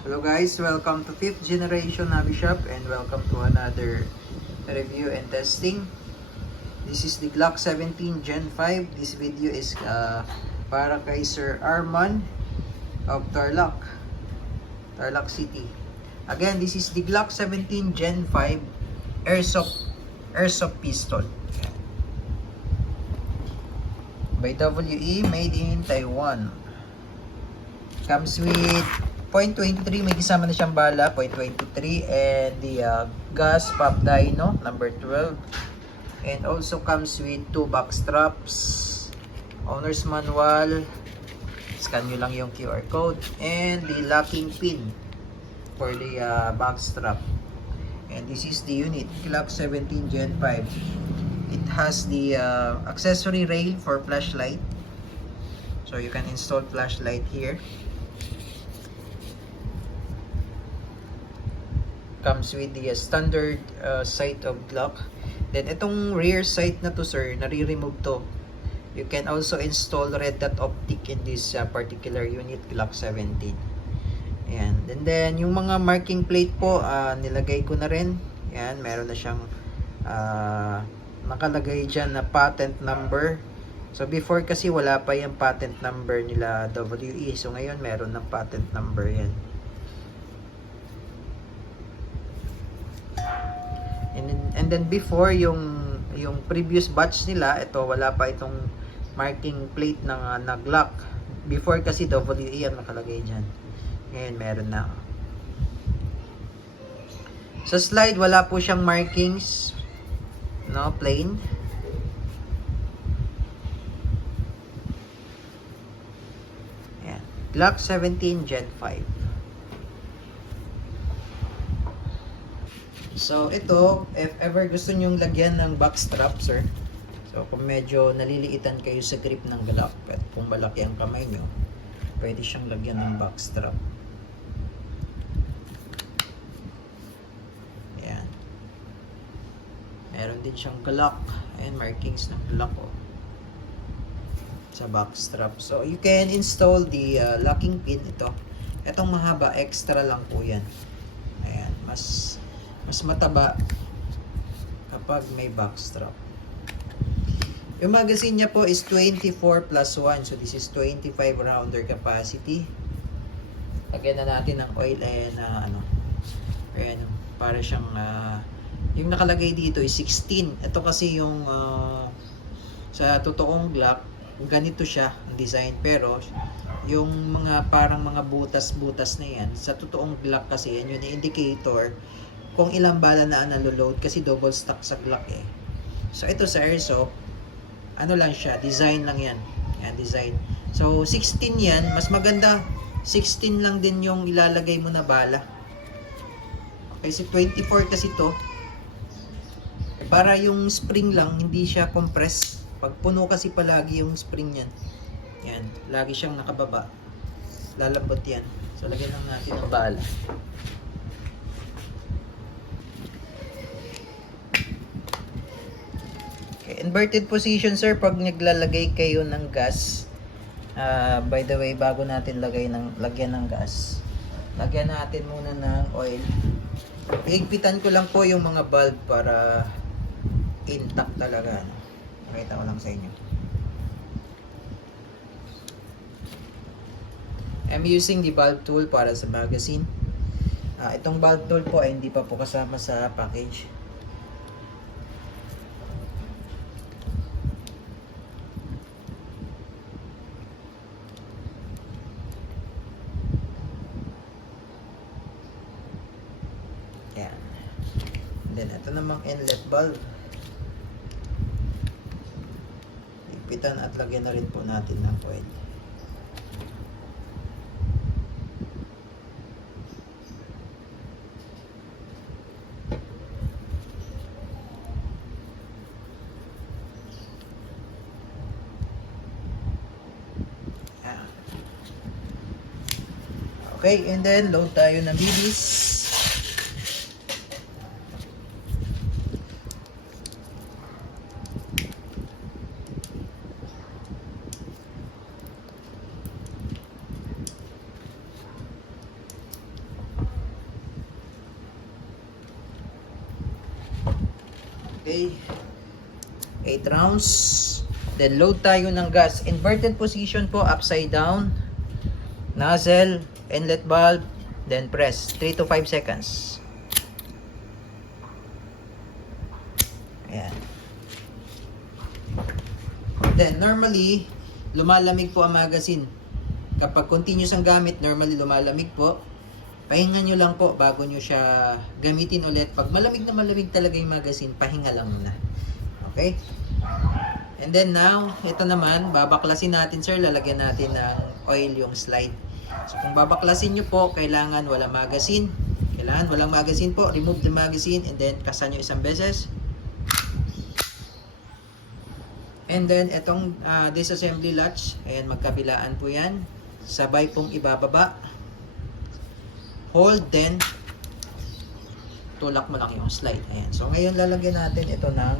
Hello guys, welcome to 5th generation Hobby Shop and welcome to another review and testing. This is the Glock 17 Gen 5. This video is para kay Sir Arman of Tarlac City. Again, this is the Glock 17 Gen 5 airsoft pistol. By WE, made in Taiwan. Comes with .23, may kasama na siyang bala, .23, and the gas pop dyno number 12, and also comes with 2 back straps, owner's manual, scan nyo lang yung QR code, and the locking pin for the back strap. And this is the unit, Glock 17 Gen 5. It has the accessory rail for flashlight, so you can install flashlight here. Comes with the standard sight of Glock. Then itong rear sight na to sir, nare-remove to. You can also install red dot optic in this particular unit, Glock 17. Ayan. And then yung mga marking plate po, nilagay ko na rin. Ayan, meron na siyang nakalagay dyan na patent number. So before kasi wala pa yung patent number nila WE. So ngayon meron ng patent number yan. And then before yung previous batch nila, ito wala pa itong marking plate ng na Glock. Before kasi WE ang nakalagay diyan. Ngayon meron na. Sa slide wala po siyang markings, no, plain. Ayan. Glock 17 Gen 5. So ito, if ever gusto nyong lagyan ng backstrap sir, so kung medyo naliliitan kayo sa grip ng Glock at kung malaki ang kamay nyo, pwede siyang lagyan ng backstrap. Ayan. Meron din siyang Glock and markings ng Glock sa backstrap. So you can install the locking pin. Itong mahaba, extra lang po yan. Ayan, mas mataba kapag may backstrap. Yung magazine niya po is 24 plus 1. So this is 25 rounder capacity. Lagyan na natin ng oil and ayan, para siyang yung nakalagay dito is 16. Ito kasi yung sa totoong Glock, ganito siya ang design, pero yung mga parang mga butas-butas na yan, sa totoong Glock kasi yan yung indicator kung ilang bala na nalo-load kasi double stack sa Glock eh. So ito sa airsoft, ano lang siya, design lang yan. Yan, design. So 16 yan, mas maganda 16 lang din yung ilalagay mo na bala. Kasi 24 kasi to, para yung spring lang, hindi siya compress. Pag puno kasi palagi yung spring yan. Yan, lagi siyang nakababa. Lalambot yan. So lagyan lang natin ng bala. Inverted position sir, pag naglalagay kayo ng gas, by the way, bago natin lagyan ng gas, lagyan natin muna ng oil. Higpitan ko lang po yung mga valve para intact talaga. Pakita ko lang sa inyo. I'm using the valve tool para sa magazine. Itong valve tool po ay hindi pa po kasama sa package. Yan. Then ito namang inlet valve. Higpitan at lagyan na rin po natin ng oil. Okay, and then load tayo ng BBs. Okay. 8 rounds. Then load tayo ng gas. Inverted position po, upside down. Nozzle, inlet valve, then press. 3 to 5 seconds. Ayan. Then normally, lumalamig po ang magazine. Kapag continuous ang gamit, normally lumalamig po. Pahinga nyo lang po bago nyo siya gamitin ulit. Pag malamig na malamig talaga yung magazine, pahinga lang muna. Okay? And then now, ito naman, babaklasin natin sir, lalagyan natin ng oil yung slide. So kung babaklasin nyo po, kailangan walang magazine. Kailangan walang magazine po, remove the magazine and then kasan nyo isang beses. And then itong disassembly latch, ayan magkabilaan po yan. Sabay pong ibababa. Hold, then tulak mo lang yung slide. Ayan. So ngayon lalagyan natin ito ng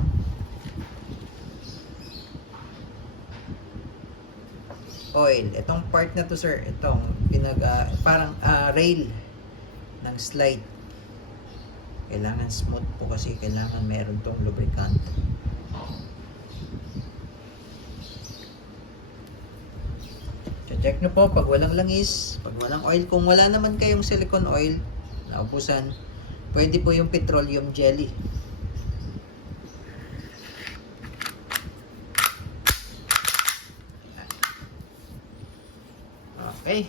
oil. Itong part na to sir, itong parang rail ng slide. Kailangan smooth po kasi kailangan meron tong lubricant. Check nyo po pag walang langis, pag walang oil. Kung wala naman kayong silicone oil, naubusan, pwede po yung petroleum jelly. Okay.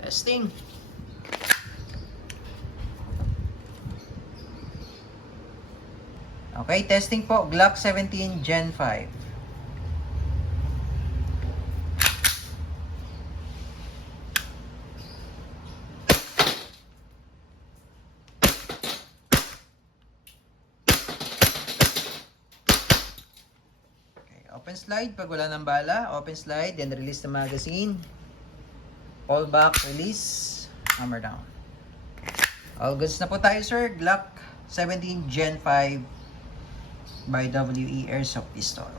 Testing. Okay, testing po. Glock 17 Gen 5. Open slide pag wala ng bala. Open slide, then release the magazine. All back, release. Hammer down. All goods na po tayo sir. Glock 17 Gen 5 by WE Airsoft Pistol.